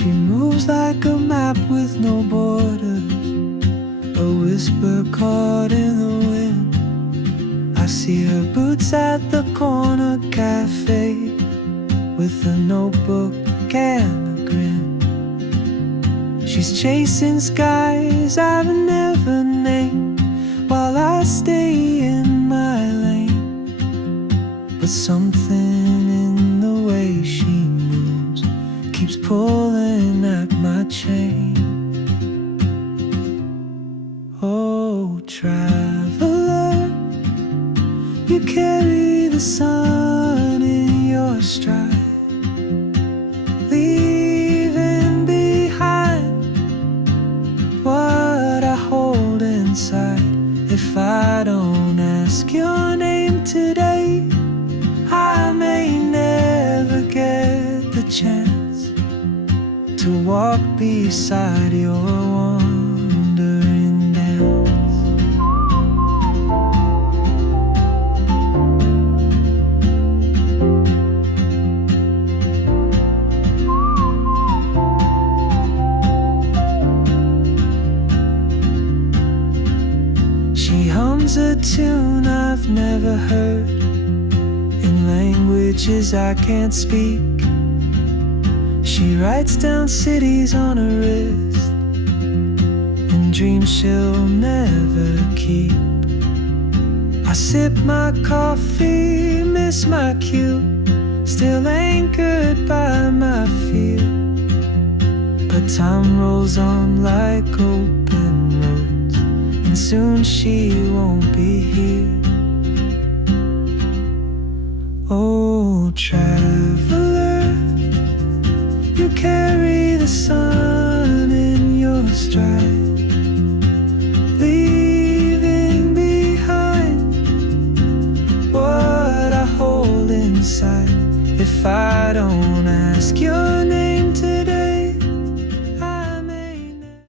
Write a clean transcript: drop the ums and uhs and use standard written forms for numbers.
She moves like a map with no borders, a whisper caught in the wind. I see her boots at the corner cafe, with a notebook and a grin. She's chasing skies I've never named, while I stay in my lane. But something in the way she moves keeps pulling at my chain. Oh, traveler, you carry the sun in your stride, leaving behind what I hold inside. If I don't ask your name today, I may never get the chance to walk beside your wandering dance. She hums a tune I've never heard, in languages I can't speak. She writes down cities on her wrist, and dreams she'll never keep. I sip my coffee, miss my cue, still anchored by my fear. But time rolls on like open roads, and soon she won't be here. Oh, traveler, you carry the sun in your stride, leaving behind what I hold inside. If I don't ask your name